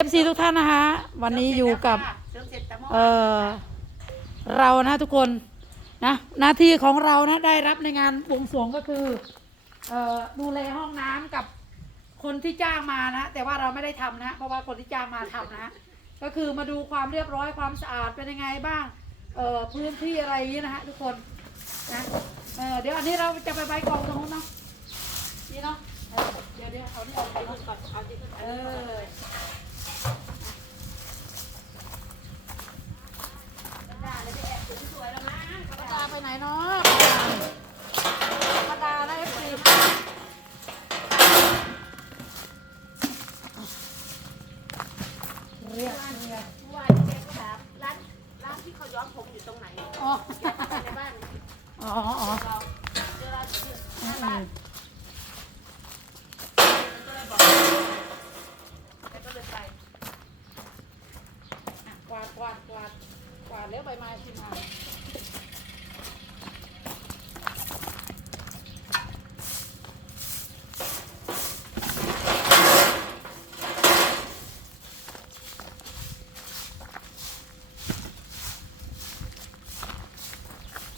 เอฟซีทุกท่านนะคะวันนี้อยู่กับเสริมเสร็จแต่เมื่อเอ่อเรานะทุกคนนะหน้าที่ของเรานะได้รับในงานบวงสรวงก็คือเอ่อดูแลห้องน้ำกับคนที่จ้างมานะแต่ว่าเราไม่ได้ทำนะเพราะว่าคนที่จ้างมาทำนะก็คือมาดูความเรียบร้อยความสะอาดเป็นยังไงบ้างเอ่อพื้นที่อะไรอย่างนี้นะฮะทุกคนนะเออเดี๋ยวอันนี้เราจะไปใบกองตรงนู้นเนาะนี่เนาะเออเดี๋ยวเดี๋ยวเอานี่ออกไปก่อนก่อนเอาที่ขึ้นเออ ได้เลยไปแอบสวยๆแล้วมั้ง ปาดาไปไหนเนาะปาดาได้เอฟซีเรียกเรียก เมื่อวานแกก็ถามร้านร้านที่เขาย้อมผมอยู่ตรงไหน อ๋อ แกเข้าไปในบ้าน อ๋ออ๋อ เราเจอร้านอยู่ที่ห อื น้าม บ้านก็เลยบอกแกก็เลยไป อะกวาดกวาดกวาดกวาดแล้วใบไม้ขึ้นมา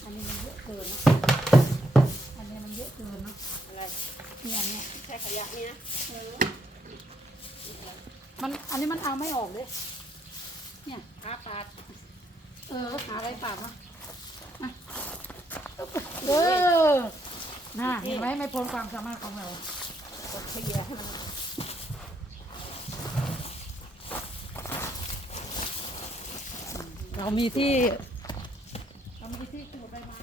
อันนี้มันเยอะเกินเนอะอันนี้มันเยอะเกินเนาะอะไรเนี่ยเนี่ยใช่ขยะนี่นะเออมันอันนี้มันเอาไม่ออกเลยเนี่ยหาปาด เออ หาอะไรปาดมามาเออน่าเห็นไหมไม่พ้นความสามารถของเรากดเขยะให้มันเรามีที่ เรามีที่ขูดใบไม้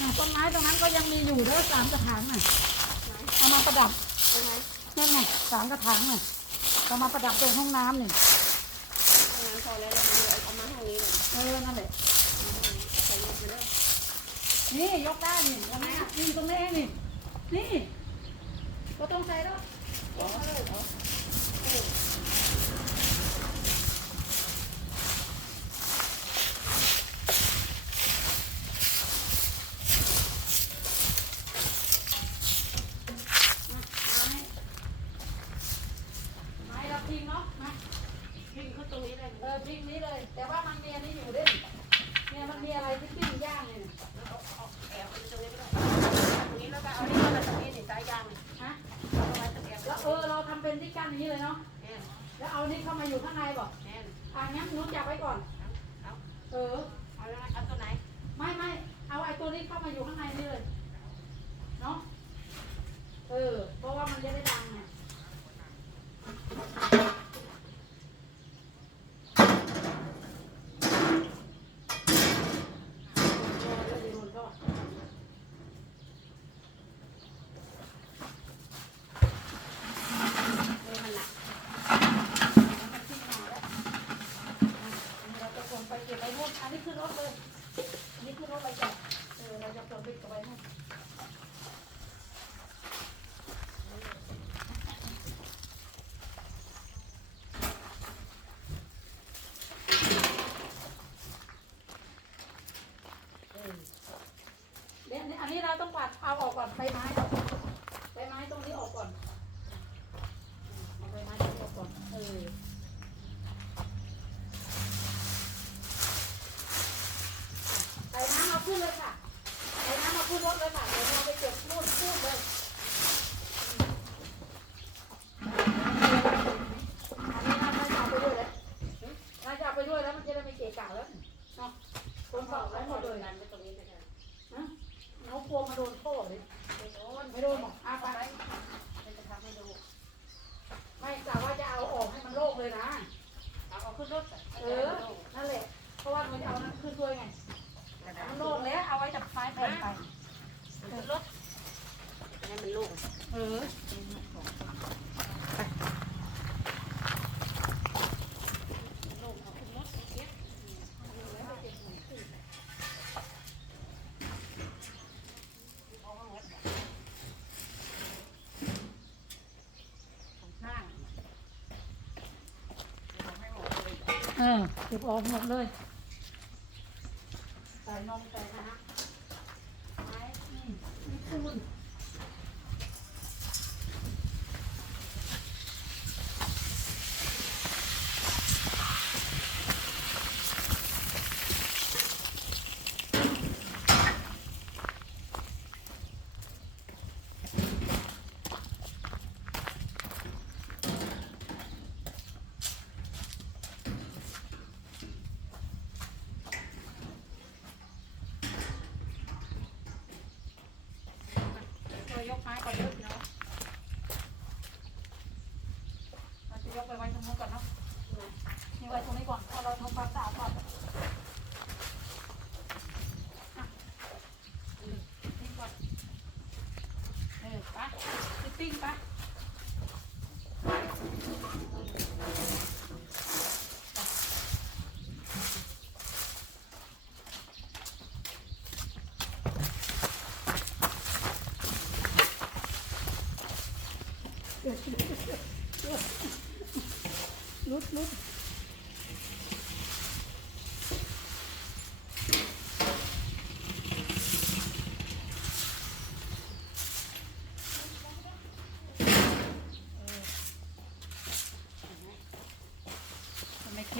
อะ ต้นไม้ตรงนั้นก็ยังมีอยู่เด้อสามกระถางน่ะเอามาประดับใช่ไหมนั่นไงสามกระถางน่ะเอามาประดับตรงห้องน้ำนี่ห้องน้ำพอแล้วเราเลยเอามาห้องนี้เลยเออนั่นแหละใส่เงินไปเลยนี่ยกได้นี่ตรงนี้นี่ตรงนี้นี่นี่ก็ต้องใส่แล้ว อ๋อเอา ไม้เราพิงเนาะมา วิ่งขึ้นตรงนี้เลย เออพิงนี้เลย แต่ว่ามันมีอันนี้อยู่ด้วยเนี่ยมันมีอะไรที่ปิ้งย่างเนี่ย เอาเอาแอบไปตรงนี้ก็ได้ตรงนี้แล้วก็เอานี่เข้ามาตรงนี้สิสายยางนี่ ฮะ เอาไว้ตรงแอบ แล้วเออเราทำเป็นที่กั้นอย่างนี้เลยเนาะ แอน แล้วเอานี่เข้ามาอยู่ข้างในบอก แอน อะงั้นหนุจับไว้ก่อน เอา เออ เอาแล้วเอาตัวไหน ไม่ไม่เอาไอ้ตัวนี้เข้ามาอยู่ข้างในนี่เลย เนาะ เออ เพราะว่ามันจะได้ดังไง เลยมันหนัก เราจะขนไปเก็บไว้นู่นอันนี้ขึ้นรถเลย อันนี้ขึ้นรถไปจ้ะเอ เรื่องนี้อันนี้เราต้องปัดเอาออกก่อนใบไม้ใบไม้ตรงนี้ออกก่อนเอาใบไม้ตรงนี้ออกก่อน เออ ใส่น้ำเอาขึ้นเลยค่ะใส่ น้ำเอาขึ้นรถเลยค่ะไปเก็บนู่นพูดเลยอันนี้น่าจะเอาไปด้วยเลยน่าจะเอาไปด้วยแล้วมันจะได้ไม่เกะกะแล้วเนาะคนเกาะไว้หมดเลยดันไปตรงนี้เลยนะเอาพวงมาโดนโซ่เลยไม่โดนไม่โดนบอกอาไปมันจะทำให้ดูไม่กะว่าจะเอาออกให้มันโล่งเลยนะเอาเอาขึ้นรถเออนั่นแหละเพราะว่ามันจะเอานั้นขึ้นด้วยไงมันโล่งแล้วเอาไว้จับไฟแผ่ไป ให้มันโล่งเออโล่งเอาขึ้นรถเนี้ยเอเก็บออกหมดเลยใส่นมใส่น้ำไ 이쪽은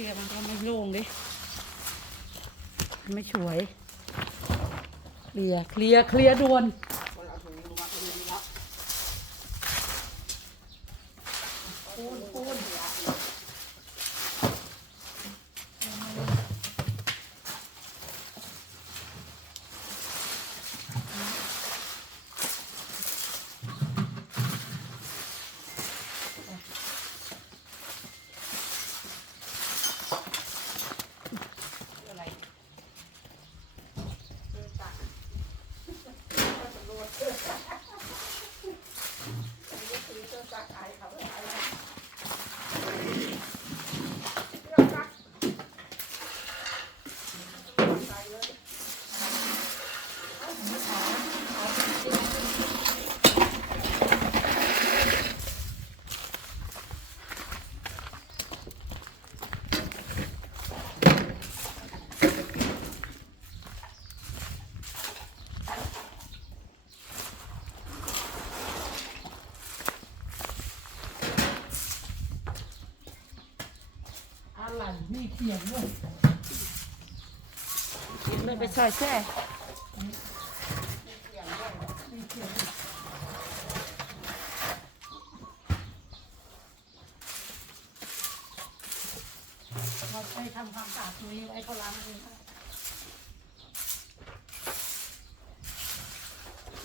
ยมันก็ไม่โล่งดิมันไม่สวย เคลียร์เคลียร์เคลียร์ด่วน นี่เขียนด้วยไม่ไปใส่แช่เราไปทำความสะอาดตรงนี้ไว้เขาล้างเอ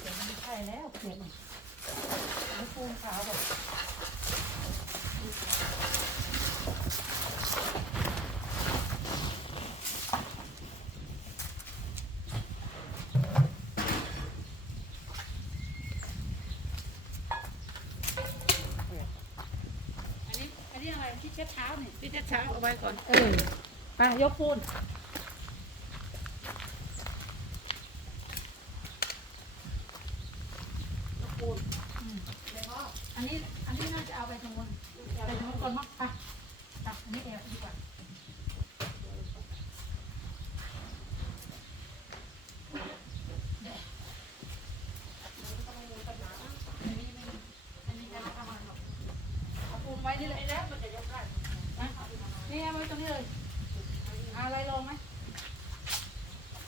เดี๋ยวมันไม่ใช่แล้วเขียนนี่ปูนขาวแบบ อันนี้อันนี้อะไรที่ เช็ดเท้านี่พี่จะช้าเอาไว้ก่อน เออไปยกปูนยกปูนอืมแล้วก็อันนี้อันนี้น่าจะเอาไปตรงนู้นไปตรงนู้นก่อนมั้งไปตักอันนี้แอบดีกว่าไม่มีไม่มีไม่มีการทำอะไรหรอกเอาปูนไว้นี่เลย แล้วมันจะยกได้ นะนี่เอาไว้ตรงนี้เลยเอาอะไรลงไหม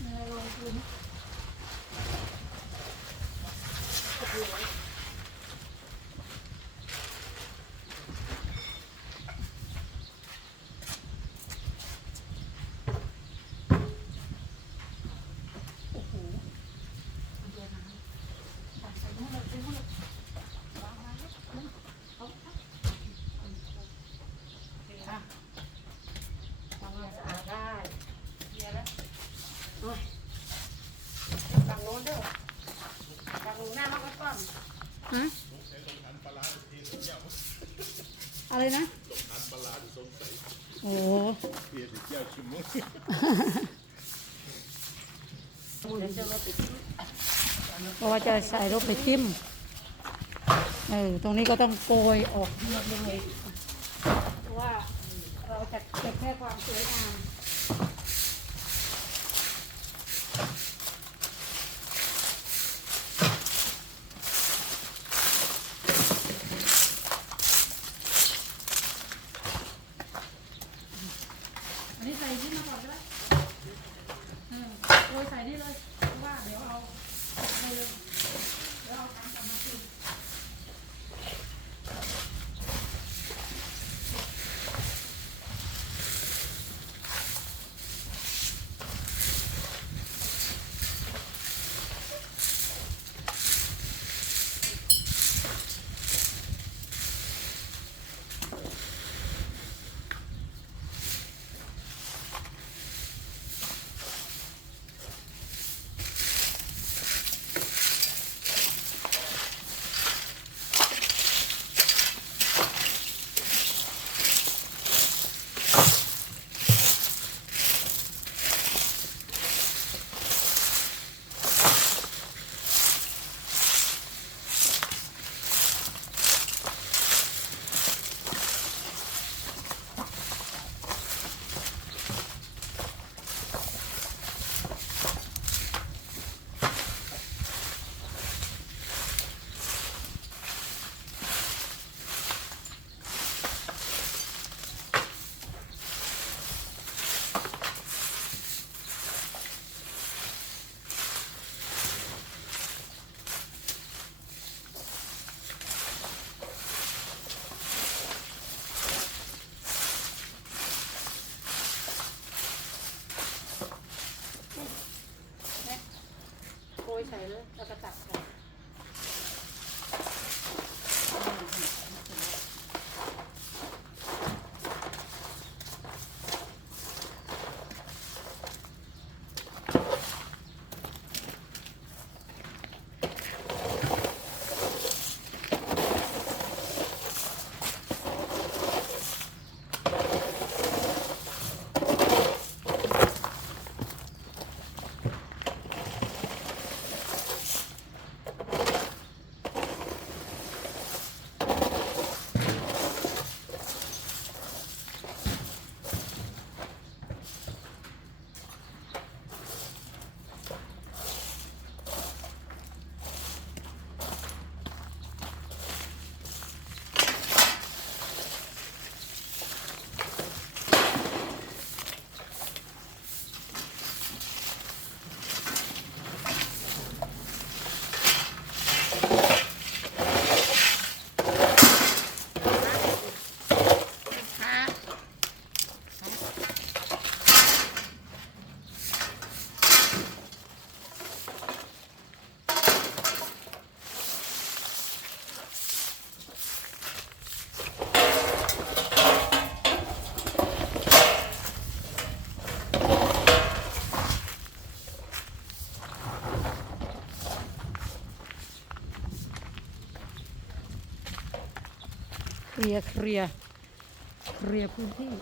มีอะไร ลงคืนไหม อะไรนะโอ้เพราะว่าจะใส่รถไปจิ้มเออตรงนี้ก็ต้องโกยออกเยอะเลยเพราะว่าเราจะเก็บแค่ความสวยงาม ลียร์เคลียร์เคลียร์พื้นที่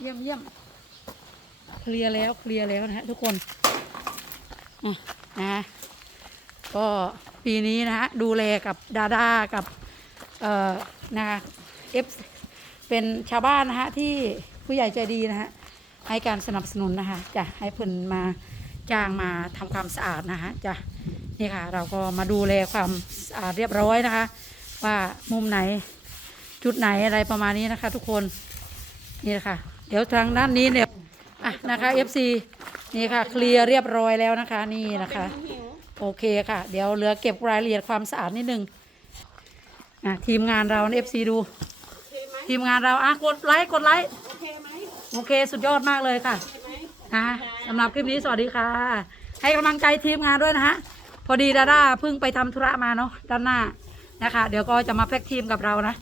เยี่ยมเยี่ยมเคลียร์แล้วเคลียร์แล้วนะฮะทุกคนอะนะฮะก็ปีนี้นะฮะดูแลกับดาดากับเอ่อนะคะเอฟเป็นชาวบ้านนะฮะที่ผู้ใหญ่ใจดีนะฮะให้การสนับสนุนนะคะจะให้เพิ่นมาจ้างมาทำความสะอาดนะฮะจะนี่ค่ะเราก็มาดูแลความสะอาดเรียบร้อยนะคะ ว่ามุมไหนจุดไหนอะไรประมาณนี้นะคะ ทุกคนนี่นะคะ ดี๋ยวทางด้านนี้เนี่ยอะนะคะ FC นี่ค่ะ เคลียร์เรียบร้อยแล้วนะคะ นี่นะคะ โอเคค่ะ เดี๋ยวเหลือเก็บรายละเอียดความสะอาดนิดนึงอะทีมงานเราเอฟซีดู ทีมงานเราอะกดไลค์กดไลค์โอเคไหมโอเคสุดยอดมากเลยค่ะโอเคไหมอะสำหรับคลิปนี้สวัสดีค่ะ ให้กำลังใจทีมงานด้วยนะฮะพอดีดาด้าเพิ่งไปทำธุระมาเนาะด้านหน้านะคะ เดี๋ยวก็จะมาแพ็กทีมกับเรานะ